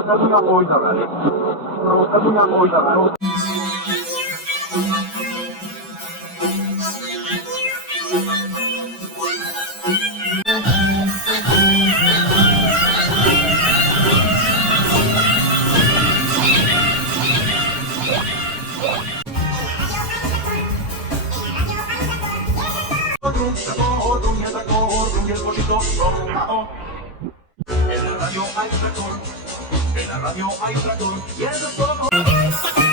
Provocando una cosa rara. Provocando una cosa rara. En la radio hay un tractor, en la radio hay un tractor, y el doctor...